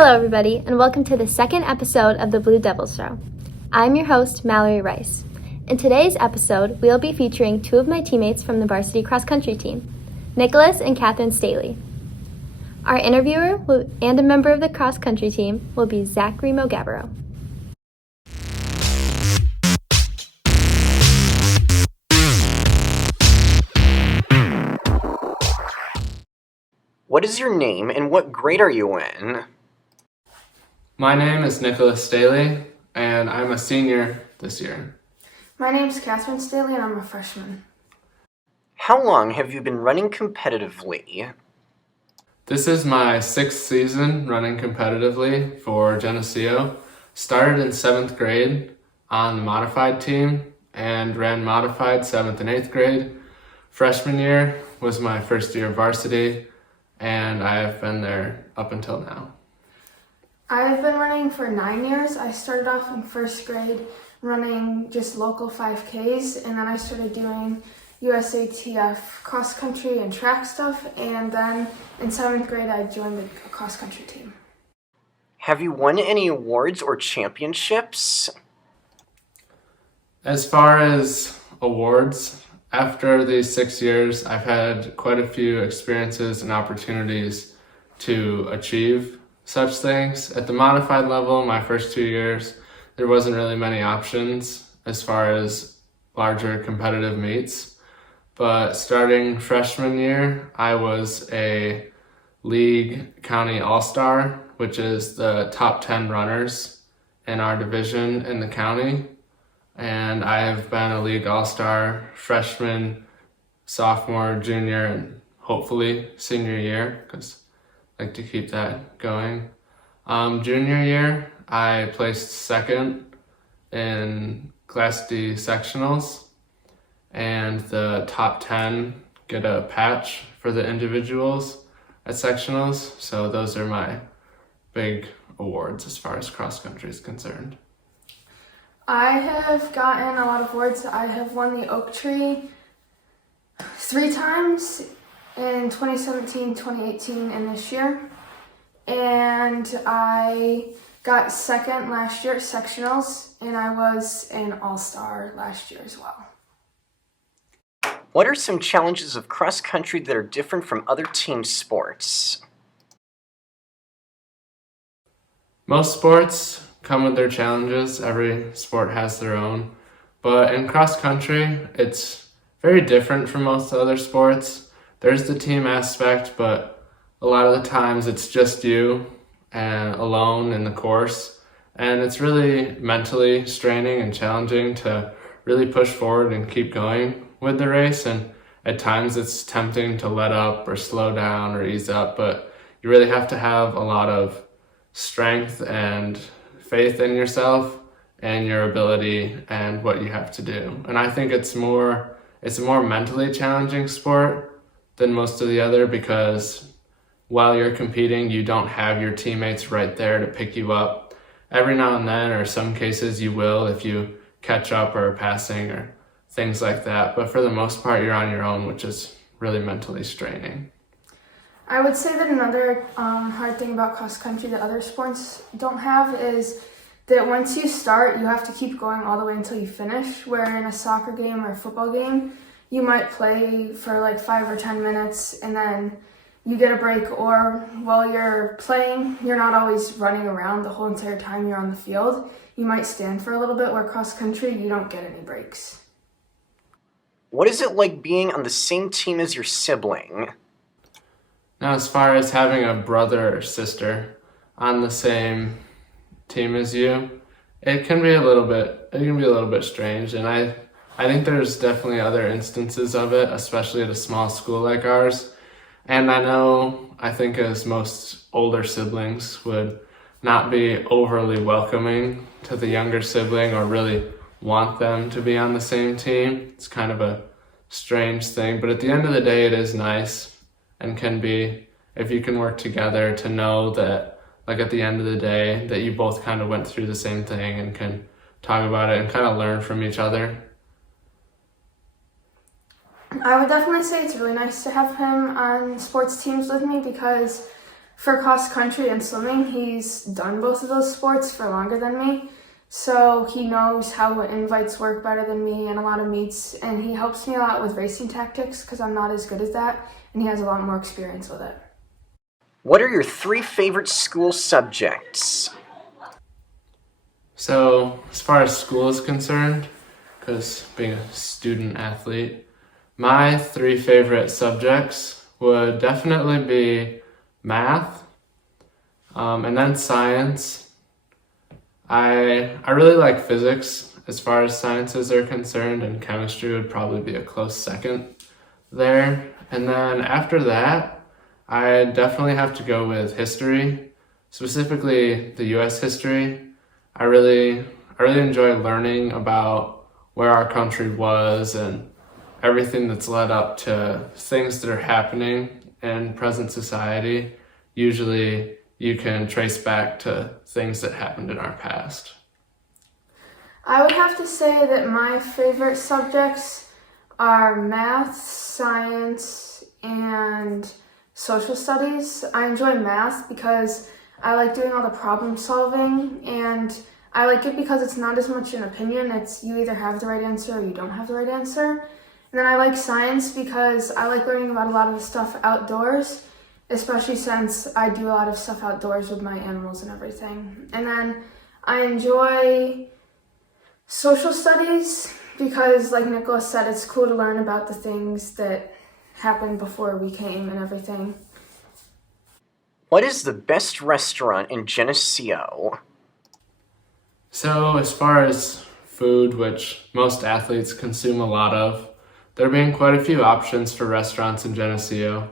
Hello, everybody, and welcome to the second episode of the Blue Devils Show. I'm your host, Mallory Rice. In today's episode, we'll be featuring two of my teammates from the varsity cross-country team, Nicholas and Catherine Staley. Our interviewer and a member of the cross-country team will be Zachary Mogabero. What is your name and what grade are you in? My name is Nicholas Staley, and I'm a senior this year. My name is Catherine Staley, and I'm a freshman. How long have you been running competitively? This is my 6th season running competitively for Geneseo. Started in 7th grade on the modified team and ran modified 7th and 8th grade. Freshman year was my first year of varsity, and I have been there up until now. I've been running for 9 years. I started off in 1st grade running just local 5Ks, and then I started doing USATF cross-country and track stuff, and then in 7th grade I joined the cross-country team. Have you won any awards or championships? As far as awards, after these 6 years, I've had quite a few experiences and opportunities to achieve such things. At the modified level, my first 2 years, there wasn't really many options as far as larger competitive meets. But starting freshman year, I was a league county all-star, which is the top 10 runners in our division in the county. And I have been a league all-star freshman, sophomore, junior, and hopefully senior year, because I like to keep that going. Junior year, I placed 2nd in Class D sectionals, and the top 10 get a patch for the individuals at sectionals. So those are my big awards as far as cross-country is concerned. I have gotten a lot of awards. I have won the Oak Tree 3 times in 2017, 2018, and this year. And I got 2nd last year at sectionals, and I was an all-star last year as well. What are some challenges of cross-country that are different from other team sports? Most sports come with their challenges. Every sport has their own. But in cross-country, it's very different from most other sports. There's the team aspect, but a lot of the times it's just you and alone in the course. And it's really mentally straining and challenging to really push forward and keep going with the race. And at times it's tempting to let up or slow down or ease up, but you really have to have a lot of strength and faith in yourself and your ability and what you have to do. And I think it's a more mentally challenging sport than most of the other, because while you're competing, you don't have your teammates right there to pick you up. Every now and then, or some cases you will if you catch up or passing or things like that. But for the most part, you're on your own, which is really mentally straining. I would say that another hard thing about cross-country that other sports don't have is that once you start, you have to keep going all the way until you finish, where in a soccer game or a football game, you might play for like 5 or 10 minutes and then you get a break, or while you're playing, you're not always running around the whole entire time you're on the field. You might stand for a little bit, where cross-country, you don't get any breaks. What is it like being on the same team as your sibling? Now, as far as having a brother or sister on the same team as you, it can be a little bit strange. And I think there's definitely other instances of it, especially at a small school like ours. And I think as most older siblings would not be overly welcoming to the younger sibling or really want them to be on the same team. It's kind of a strange thing, but at the end of the day, it is nice and can be, if you can work together, to know that, like, at the end of the day, that you both kind of went through the same thing and can talk about it and kind of learn from each other. I would definitely say it's really nice to have him on sports teams with me, because for cross country and swimming, he's done both of those sports for longer than me. So he knows how invites work better than me and a lot of meets, and he helps me a lot with racing tactics because I'm not as good at that, and he has a lot more experience with it. What are your 3 favorite school subjects? So, as far as school is concerned, because being a student athlete, my 3 favorite subjects would definitely be math, and then science. I really like physics as far as sciences are concerned, and chemistry would probably be a close second there. And then after that, I definitely have to go with history, specifically the U.S. history. I really enjoy learning about where our country was and everything that's led up to things that are happening in present society. Usually you can trace back to things that happened in our past. I would have to say that my favorite subjects are math, science, and social studies. I enjoy math because I like doing all the problem solving, and I like it because it's not as much an opinion. It's you either have the right answer or you don't have the right answer. And then I like science because I like learning about a lot of the stuff outdoors, especially since I do a lot of stuff outdoors with my animals and everything. And then I enjoy social studies because, like Nicholas said, it's cool to learn about the things that happened before we came and everything. What is the best restaurant in Geneseo? So as far as food, which most athletes consume a lot of, there being quite a few options for restaurants in Geneseo.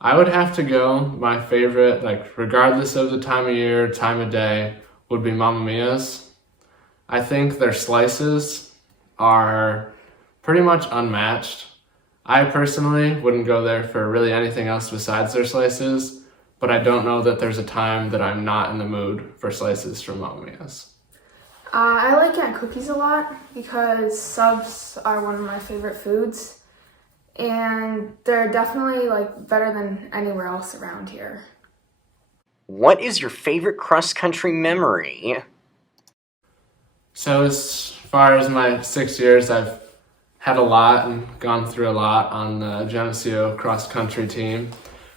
I would have to go, my favorite, regardless of the time of year, time of day, would be Mamma Mia's. I think their slices are pretty much unmatched. I personally wouldn't go there for really anything else besides their slices, but I don't know that there's a time that I'm not in the mood for slices from Mamma Mia's. I like Aunt Cookies a lot because subs are one of my favorite foods, and they're definitely better than anywhere else around here. What is your favorite cross-country memory? So as far as my 6 years, I've had a lot and gone through a lot on the Geneseo cross-country team.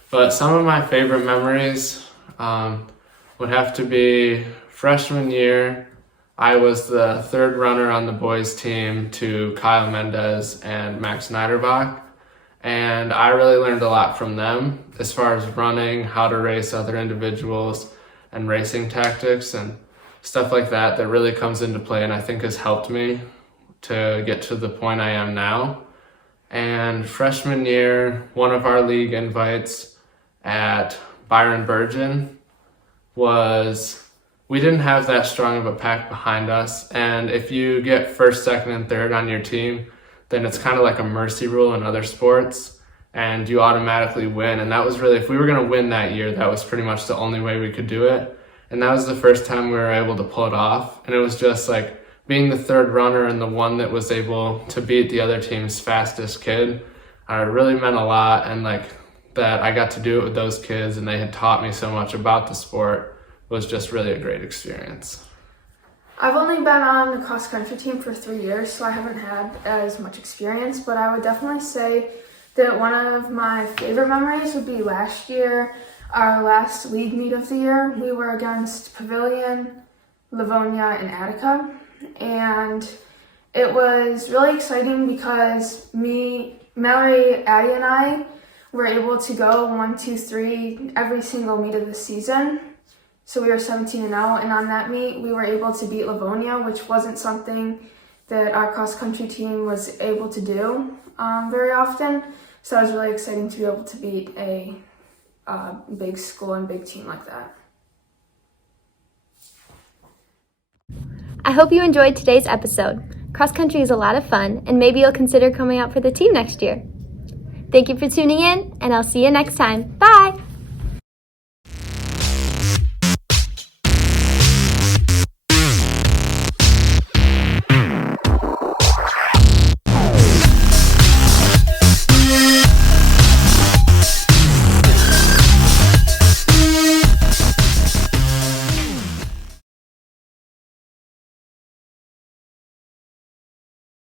But some of my favorite memories would have to be freshman year. I was the 3rd runner on the boys team to Kyle Mendez and Max Niederbach, and I really learned a lot from them as far as running, how to race other individuals, and racing tactics and stuff like that really comes into play and I think has helped me to get to the point I am now. And freshman year, one of our league invites at Byron Burgeon was, we didn't have that strong of a pack behind us, and if you get 1st, 2nd, and 3rd on your team, then it's kind of like a mercy rule in other sports, and you automatically win. And that was really, if we were going to win that year, that was pretty much the only way we could do it. And that was the first time we were able to pull it off, and it was just being the 3rd runner and the one that was able to beat the other team's fastest kid. It really meant a lot, and that I got to do it with those kids, and they had taught me so much about the sport. Was just really a great experience. I've only been on the cross-country team for 3 years, so I haven't had as much experience, but I would definitely say that one of my favorite memories would be last year, our last league meet of the year. We were against Pavilion, Livonia, and Attica, and it was really exciting because Mallory, Addie, and I were able to go 1, 2, 3 every single meet of the season. So we were 17-0, and on that meet, we were able to beat Livonia, which wasn't something that our cross-country team was able to do very often. So it was really exciting to be able to beat a big school and big team like that. I hope you enjoyed today's episode. Cross country is a lot of fun, and maybe you'll consider coming out for the team next year. Thank you for tuning in, and I'll see you next time. Bye!